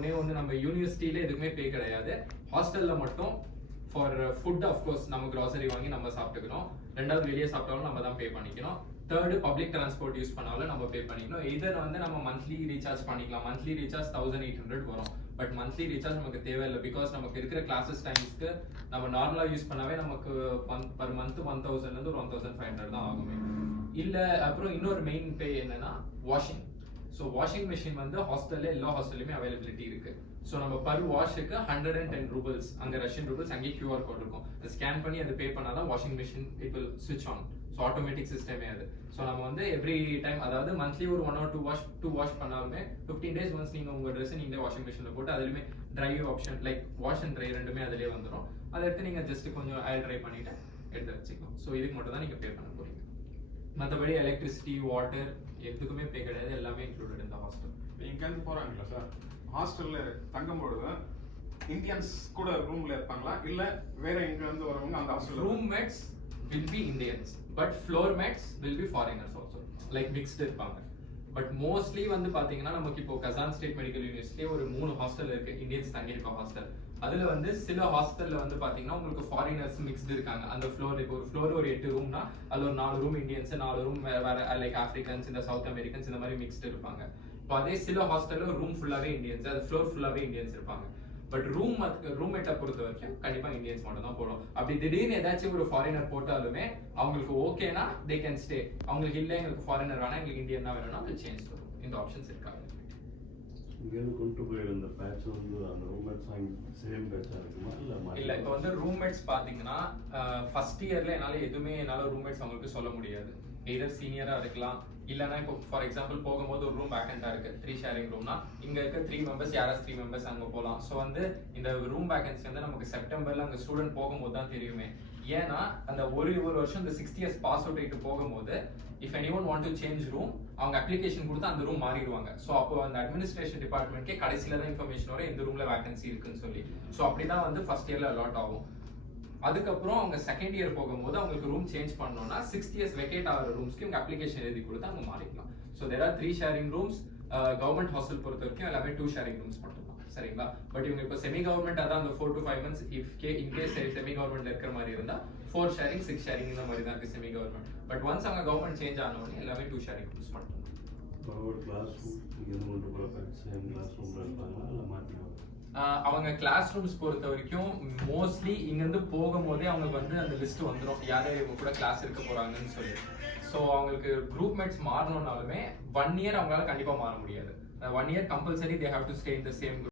ஒன்னே ஒன்று நம்ம யூனிவர்சிட்டியில எதுக்குமே பே கிடையாது. ஹாஸ்டல்ல மட்டும் ஃபார் ஃபுட் அஃப்கோர்ஸ் நம்ம கிராசரி வாங்கி நம்ம சாப்பிட்டுக்கணும். ரெண்டாவது வெளியே சாப்பிட்டாலும் நம்ம தான் பே பண்ணிக்கணும். தேர்டு பப்ளிக் டிரான்ஸ்போர்ட் யூஸ் பண்ணாலும் நம்ம பே பண்ணிக்கணும். இதர் வந்து நம்ம மந்த்லி ரீசார்ஜ் பண்ணிக்கலாம். மந்த்லி ரீசார்ஜ் 1800 வரும். பட் மந்த்லி ரீசார்ஜ் நமக்கு தேவையில்லை. பிகாஸ் நமக்கு இருக்கிற கிளாஸஸ் டைம்ஸ்க்கு நம்ம நார்மலா யூஸ் பண்ணாவே நமக்கு பர் மந்த் 1000 இருந்து 1500 தான் ஆகுமே. இல்ல அப்புறம் இன்னொரு மெயின் பே என்னன்னா வாஷிங். ஸோ வாஷிங் மிஷின் வந்து ஹாஸ்டல்ல எல்லா ஹாஸ்டல்லையுமே அவைலபிலிட்டி இருக்கு. ஸோ நம்ம பர் வாஷுக்கு 110 ரூபல்ஸ், அங்கே ரஷ்யன் ரூபல்ஸ், அங்கேயே கியூஆர் கோட் இருக்கும். ஸ்கேன் பண்ணி அதை பே பண்ணாதான் வாஷிங் மிஷின் இட் வில் ஸ்விட்ச் ஆன். ஸோ ஆட்டோமேட்டிக் சிஸ்டமே அது. ஸோ நம்ம வந்து எவ்ரி டைம், அதாவது மந்த்லி ஒரு 1 or 2 வாஷ் பண்ணாலுமே 15 days ஒன்ஸ் நீங்கள் உங்கள் ட்ரெஸ் நீங்களே வாஷிங் மிஷினில் போட்டு அதுலேயுமே dry option like wash and try ரெண்டுமே அதிலே வந்துடும். அதை எடுத்து நீங்கள் ஜஸ்ட் கொஞ்சம் ஏர் ட்ரை பண்ணிட்டு எடுத்து வச்சுக்கலாம். ஸோ இதுக்கு மட்டும் தான் நீங்கள் பே பண்ண போறீங்க. மற்றபடி எலக்ட்ரிசிட்டி, வாட்டர் எதுக்குமே பே கிடையாது. எல்லாமே இன்க்ளூடட் இந்த ஹாஸ்டல். இங்கேருந்து போகிறாங்களா சார் ஹாஸ்டலில் தங்கும்பொழுது இந்தியன்ஸ் கூட ரூம்ல இருப்பாங்களா இல்ல வேற எங்க இருந்து வரவங்க அந்த ஹாஸ்டல்ல? Roommates will be Indians but floor mates will be foreigners also, like mixed இருப்பாங்க. பட் மோஸ்ட்லி வந்து பாத்தீங்கன்னா நமக்கு இப்போ கசான் ஸ்டேட் மெடிக்கல் யூனிவர்சிட்டியே ஒரு 3 ஹாஸ்டல் இருக்கு, இந்தியன்ஸ் தங்கி இருக்க ஹாஸ்டல். அதுல வந்து சில ஹாஸ்டல்ல வந்து பாத்தீங்கன்னா உங்களுக்கு ஃபாரினர்ஸ் மிக்ஸ்டு இருக்காங்க. அந்த ஃப்ளோர் இப்போ ஒரு ஃப்ளோர் ஒரு 8 ரூம்னா அதுல ஒரு 4 ரூம் இந்தியன்ஸ், 4 ரூம் வேற லைக் ஆப்பிரிக்கன்ஸ், இந்த சவுத் அமெரிக்கன்ஸ், இந்த மாதிரி மிக்ஸ்டு இருப்பாங்க. இப்போ அதே சில ஹாஸ்டல்ல ரூம் ஃபுல்லாவே இந்தியன்ஸ், அது ஃப்ளோர் ஃபுல்லாவே இந்தியன்ஸ் இருப்பாங்க. பட் ரூம்மேட்டை பொறுத்த வரைக்கும் கண்டிப்பா இந்தியன்ஸ் மட்டும் தான் போடும். அப்படி திடீர்னு ஏதாச்சும் ஒரு ஃபாரினர் போட்டாலுமே அவங்களுக்கு ஓகேனா தே கேன் ஸ்டே. அவங்களுக்கு இல்லை எங்களுக்கு ஃபாரினர் வேணா எங்களுக்கு இந்தியன் தான் வேணும்னா அது சேஞ்ச் வரும். இந்த ஆப்ஷன்ஸ் இருக்காங்க. இங்கேருந்து கொண்டு போயிருந்த பேட்ச் வந்து அந்த ரூம்மேட்ஸ் வாங்கி சேம் பேட்சா இருக்குமா இல்ல? இப்போ வந்து ரூம்மேட்ஸ் பாத்தீங்கன்னா ஃபர்ஸ்ட் இயர்ல என்னால ரூம்மேட்ஸ் அவங்களுக்கு சொல்ல முடியாது. எதர் சீனியரா இருக்கலாம், இல்லைன்னா இப்போ ஃபார் எக்ஸாம்பிள் போகும்போது ஒரு ரூம் வேக்கண்டா இருக்கு, 3 ஷேரிங் ரூம்னா இங்க இருக்க 3 மெம்பர்ஸ் யாராவது 3 மெம்பர்ஸ் அங்க போகலாம். ஸோ வந்து இந்த ரூம் வேகன்சி வந்து நமக்கு செப்டம்பர்ல அங்க ஸ்டூடெண்ட் போகும்போது தான் தெரியுமே. ஏன்னா அந்த ஒரு வருஷம் இந்த 6 years பாஸ் அவுட் ஆகிட்டு போகும்போது if anyone want to change room அவங்க அப்ளிகேஷன் கொடுத்து அந்த ரூம் மாறிடுவாங்க. ஸோ அப்போ அந்த அட்மினிஸ்ட்ரேஷன் டிபார்ட்மெண்ட்கே கடைசியில தான் இன்ஃபர்மேஷன் வரும் இந்த ரூம்ல வேகன்சி இருக்குன்னு சொல்லி. ஸோ அப்படிதான் வந்து ஃபர்ஸ்ட் இயர்ல அலாட் ஆகும். அதுக்கப்புறம் அவங்க செகண்ட் இயர் போகும்போது அவங்களுக்கு ரூம் சேஞ்ச் பண்ணோம்னா 6 years வெக்கேட் ஆகிற ரூம்ஸ்க்கு இவங்க அப்ளிகேஷன் எழுதி கொடுத்து அவங்க மாறிக்கலாம். So there are 3 sharing rooms. Government hostel பொறுத்த வரைக்கும் எல்லாமே 2 ஷேரிங் ரூம்ஸ் மட்டும் தான், சரிங்களா? பட் இவங்க இப்போ செமி கவர்மெண்ட் அதான் அந்த 4 to 5 months in case semi government இருக்கிற மாதிரி இருந்தா 4 ஷேரிங் 6 ஷேரிங் இந்த மாதிரி தான் இருக்கு செமி கவர்மெண்ட். பட் ஒன்ஸ் அவங்க கவர்மெண்ட் சேஞ்ச் ஆனோடனே எல்லாமே 2 ஷேரிங் ரூம்ஸ் மட்டும் தான். ஒரு கிளாஸ் ரூம் இங்கே கொண்டு போகிற சேம் கிளாஸ் ரூம்ல இருப்பாங்களா இல்லை மாற்றிடுவாங்க? அவங்க கிளாஸ் ரூம்ஸ் பொறுத்த வரைக்கும் மோஸ்ட்லி இங்கேருந்து போகும்போதே அவங்களுக்கு வந்து அந்த லிஸ்ட் வந்துடும் யார் யார் இவங்க கூட கிளாஸ் இருக்க போறாங்கன்னு சொல்லி. ஸோ அவங்களுக்கு குரூப் மேட்ஸ் மாறணும்னாலுமே 1 year அவங்களால கண்டிப்பாக மாற முடியாது. 1 year compulsory they have to stay in the same